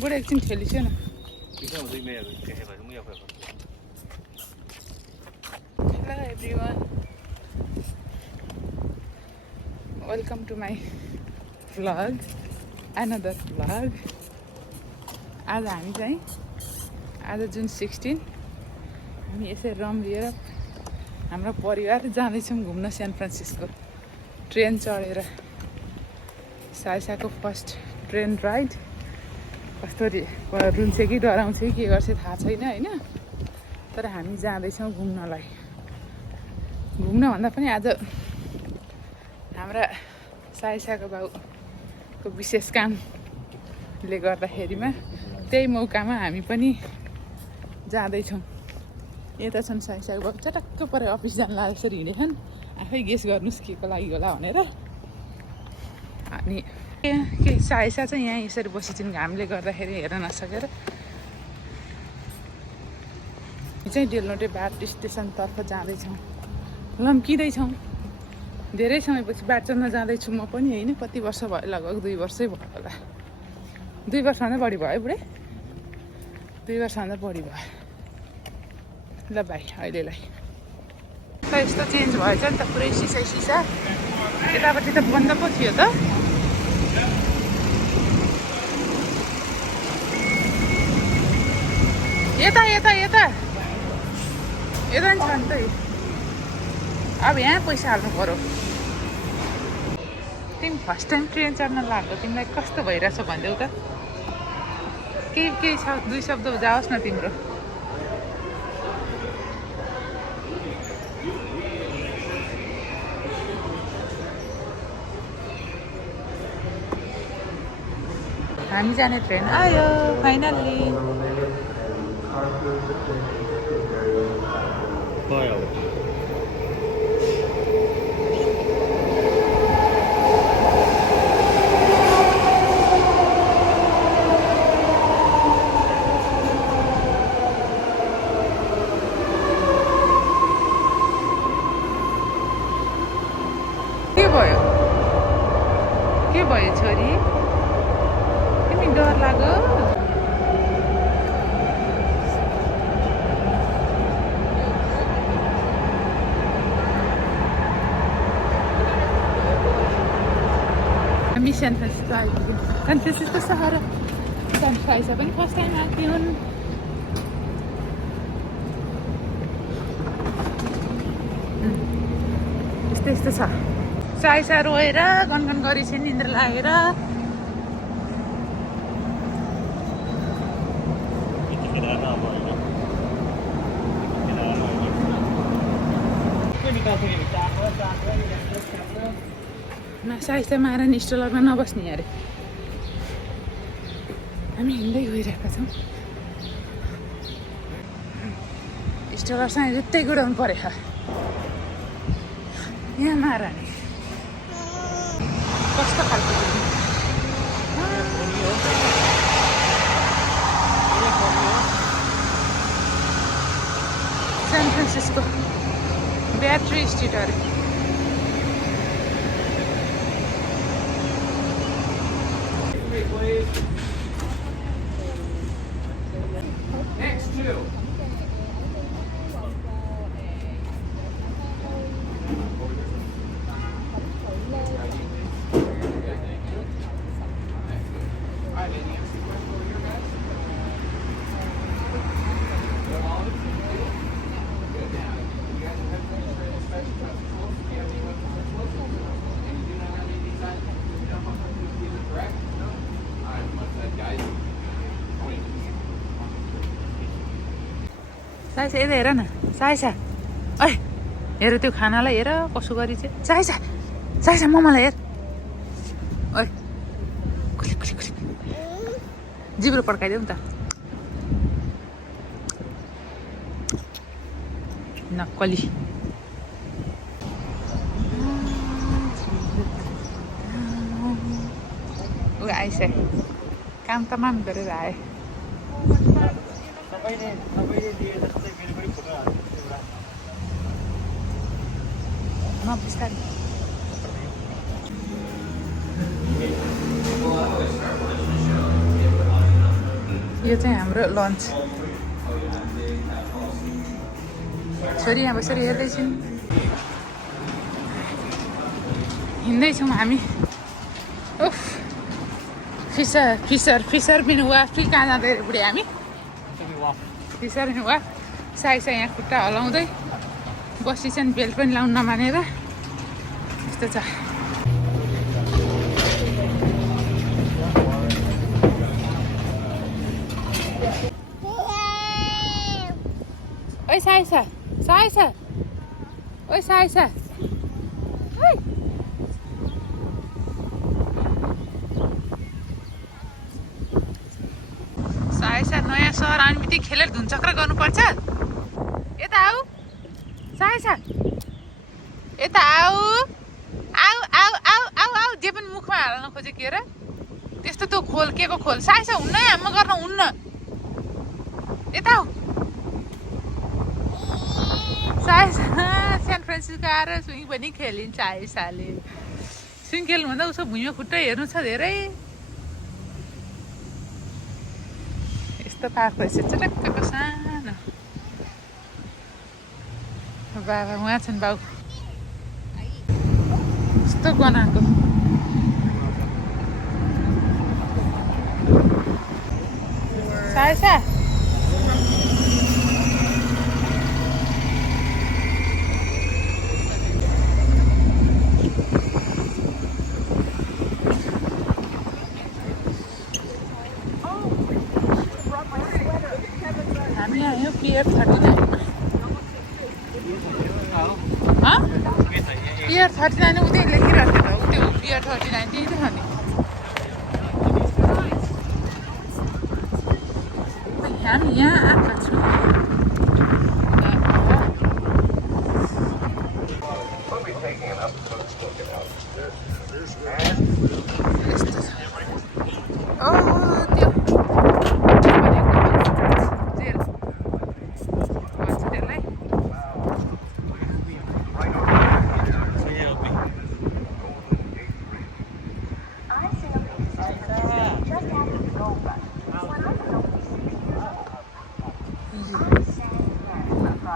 बुढा एकछिन ठेलिसो न Hello everyone, welcome to my vlog, another vlog. आज हामी चाहिँ आज जुन 16 हामी यसै रम्लिएर हाम्रो परिवार जाँदैछौँ घुम्न सान फ्रान्सिस्को ट्रेन चढेर साइसाको फर्स्ट ट्रेन राइड कस्तो रुन्छ कि डराउँछ कि के गर्छ थाहा छैन हैन तर हामी जाँदैछौँ घुम्नलाई घुम्न भन्दा पनि आज हाम्रा साइसाको बाउको विशेष कामले गर्दाखेरिमा त्यही मौकामा हामी पनि जाँदैछौँ यता छन् साइसाको बाउ चटक्क परे अफिस जान लाग्दा यसरी हिँडेछन् आफै गेस गर्नुस् के को लागि होला भनेर अनि के साइसा चाहिँ यहाँ यसरी बसिन्छन् घामले गर्दाखेरि हेर्न नसकेर चाहिँ डेलोटे बाटो स्टेसनतर्फ जाँदैछौँ लम्किँदैछौँ धेरै समयपछि बाटो चढ्न जाँदैछु म पनि होइन कति वर्ष भयो लगभग 2 वर्षै भयो होला 2 वर्षभन्दा बढी भयो बुढे 2 वर्षभन्दा बढी भयो ल भाइ अहिलेलाई त यस्तो चेन्ज भएछ नि त पुरै सिसा यतापट्टि त बन्द पो थियो त यता यता यता यता नि छ नि त अब यहाँ पैसा हाल्नु पर्यो तिमी फर्स्ट टाइम ट्रेन चढ्न लाग्यो तिमीलाई कस्तो भइरहेछ भनिदेऊ त केही छ 2 शब्द जाओस् न तिम्रो हामी जाने ट्रेन आयो फाइनल्ली के भयो छोरी तिमी डर लाग्यो हामी सान फ्रान्सिस्को आइपुग्यौँ सान फ्रान्सिस्को सहर सान साइसा पनि फर्स्ट टाइम आएको थियौँ यस्तो छ साइसा रोएर गनगन गरेछ निन्द्रा लागेर साइसा माएर नि स्टलरमा नबस्ने अरे हामी हिँड्दै गइरहेका छौँ स्टलरसँग जुत्तै गुडाउनु पऱ्यो यहाँ मार नि कस्तो खालको सान फ्रान्सिस्को ब्याट्री स्ट्रिट अरे Next two. साइसा यता हेर न साइसा ऐ हेर त्यो खानालाई हेर कसो गरी चाहिँ साइसा साइसा ममालाई हेर ओइ खुली खुली खुली जिब्रो पड्काइदेऊ नि त नक्कली ऊ आइस काम तमाम गरेर आए म बिस्तारै यो चाहिँ हाम्रो लन्च छोरी यहाँ बसेर हेर्दैछौँ हिँड्दैछौँ हामी उफ फिसर बिन वाफ कहाँ जाँदै बुढी हामी फिसर बिन वाफ साइसा यहाँ खुट्टा हलाउँदै बसिछन् बेल्ट पनि लाउन नमानेर यस्तो छ ओइ साइसा ओइ साइसा साइसा नयाँ सहर आउने बित्तिकै खेलेर धुनचक्र गर्नुपर्छ यता आऊ साइसा यता आऊ आऊ आऊ आऊ आऊ आऊ जे पनि मुखमा हाल्न खोजे के र त्यस्तो त्यो खोल के को खोल साइसा हुन्न हामी गर्न हुन्न यता आऊ साइसा सान फ्रान्सिस्को आएर स्विङ पनि खेलिन्छ आइसाले स्विङ खेल्नुभन्दा उसको भुइँमा खुट्टा हेर्नु छ धेरै यस्तो पार्क रहेछ चटक्कको सानो बाबा उहाँ छन् बाउ यस्तो गनाएको साइसा हामी आयो पियर 39 पियर 39 उतै लेखिरहेको थियो त्यो पियर 39 त्यही त नि हामी यहाँ आएका छौँ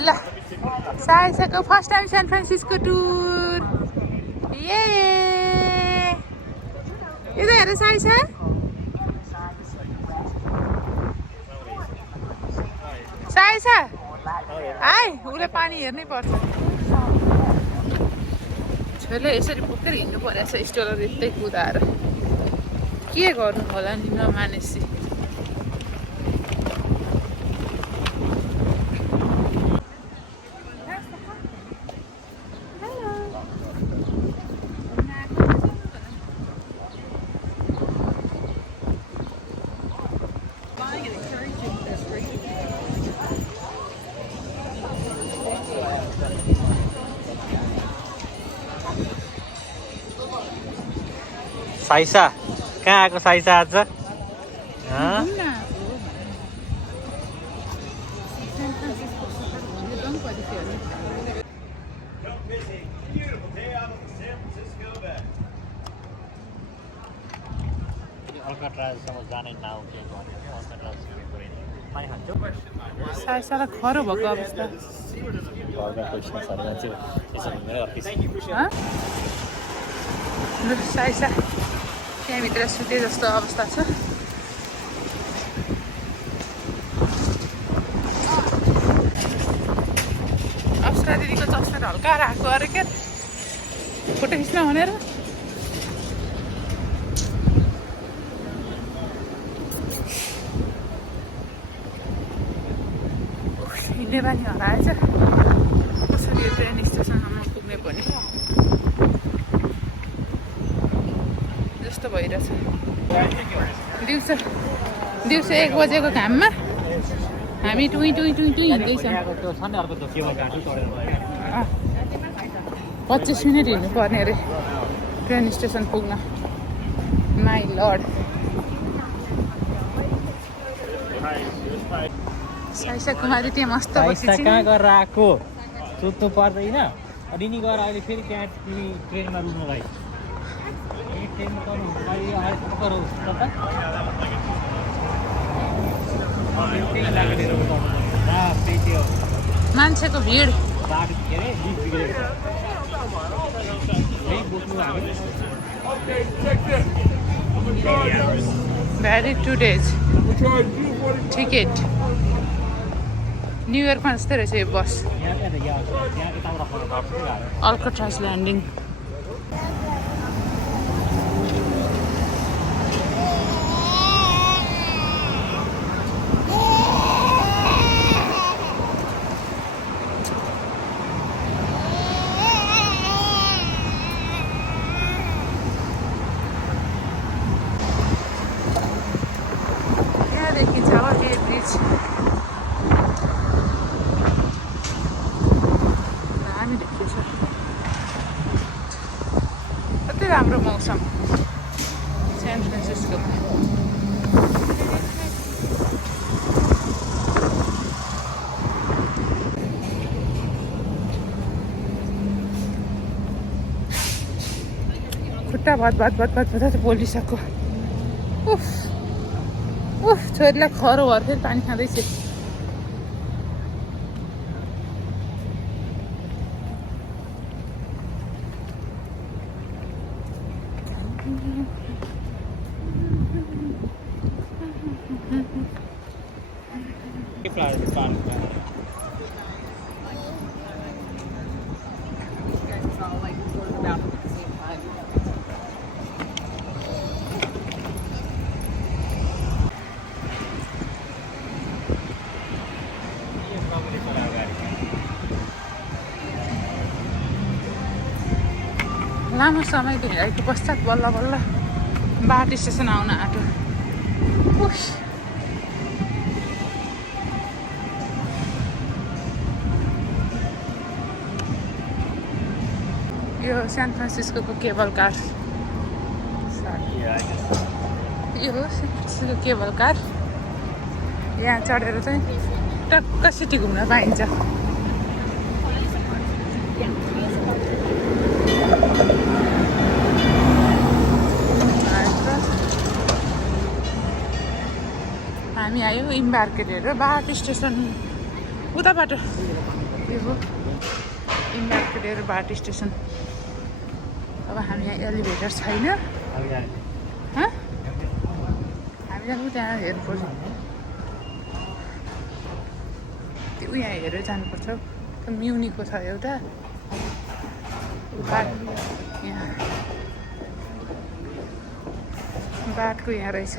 ल साइसाको first time San Francisco tour ये यता हेर साइसा साइसा आइ उसले पानी हेर्नै पर्छ छोरीले यसरी बोकेर हिँड्नु परेछ स्टोलहरू यतै कुदाएर के गर्नु होला नि नमानेसी साइसा कहाँ आएको साइसा आज साइसालाई खरो भएको अवस्था साइसा त्यहाँभित्र सुते जस्तो अवस्था छ अप्सरा दिदीको चस्मा हल्का राखेको अरे क्या फोटो खिच्न भनेर हिँड्ने बानी हराएछ कसरी यो ट्रेन स्टेसनसम्म पुग्ने पनि जस्तो भइरहेछ दिउँसो 1 बजेको घाममा हामी टुई हिँड्दैछौँ 25 मिनट हिँड्नु पर्ने अरे ट्रेन स्टेसन पुग्न माई लर्ड साइसा कुमारी त्यहाँ मस्त बसिन्छ कहाँ गरेर आएको सुत्नु पर्दैन रिनी गएर अहिले फेरि त्यहाँ तिमी ट्रेनमा रुक्नुलाई ट्रेनमा त्यही लागेर त्यही त्यो मान्छेको भिड बाटो के अरे लिक बिग्रेको छ यही बोक्नु लाग्यो भ्यालिड 2 days टिकट न्यु इयरमा जस्तै रहेछ यो बस यहाँ क्या त यहाँ यताबाट फरक पर्छ अल्कट्राज ल्यान्डिङ यहाँदेखि छ यो ब्रिज दामी देखिन्छ कति राम्रो मौसम सान फ्रान्सिस्कोमा खुट्टा भत पोलिसक्यो उफ उफ छोरीलाई खरो भएर फेरि पानी खाँदैछु के प्लान लामो समयको हिँडाइको पश्चात बल्ल बल्ल बाटो स्टेसन आउन आँट्यो उफ यो सान फ्रान्सिस्कोको केबल कार यो हो सान फ्रान्सिस्को केबल कार यहाँ चढेर चाहिँ टक्क सिटी घुम्न पाइन्छ हामी आयो इम्बार्केटेर बाटो स्टेसन उताबाट यो हो इम्बार्केटेर बाटो स्टेसन अब हामी यहाँ एलिभेटर छैन हामीलाई त्यहाँ हेर्नुपर्छ त्यो यहाँ हेरेर जानुपर्छ त्यो म्युनिकको छ एउटा यहाँ बाटको यहाँ रहेछ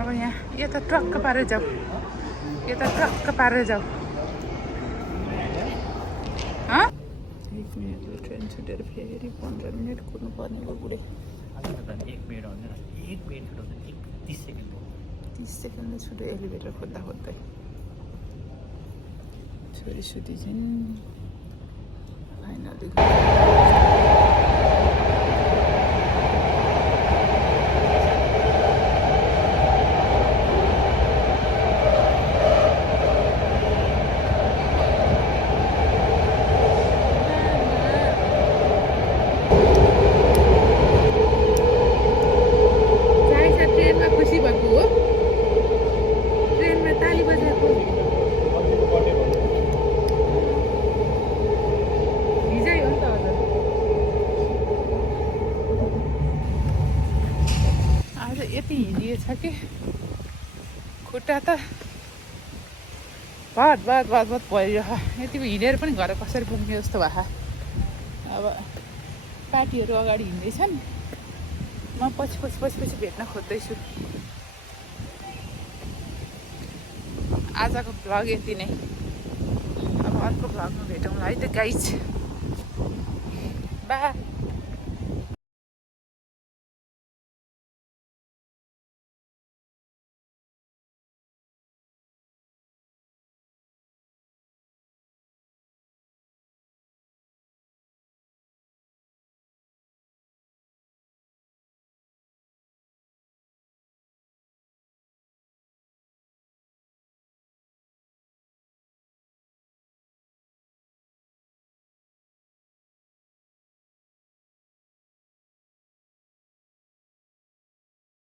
अब यहाँ यता ट्रक्क पारेर जाऊ यता ट्रक्क पारेर जाऊ 1 मिनटले ट्रेन छुटेर फेरि 15 मिनट कुद्नु पर्ने भयो बुढे 1 मिनट हुँदैन 1 मिनट छुट्यो 30 सेकेन्ड हो 30 सेकेन्डले छुट्यो एलिभेटर खोज्दा खोज्दै छोरी सुती चाहिँ फाइनली यति हिँडिएछ कि खुट्टा त भत भइरह यतिको हिँडेर पनि घर कसरी पुग्ने जस्तो भयो अब पार्टीहरू अगाडि हिँड्दैछन् म पछि भेट्न खोज्दैछु आजको भ्लग यति नै अब अर्को भ्लगमा भेटौँला है त गाइज बाई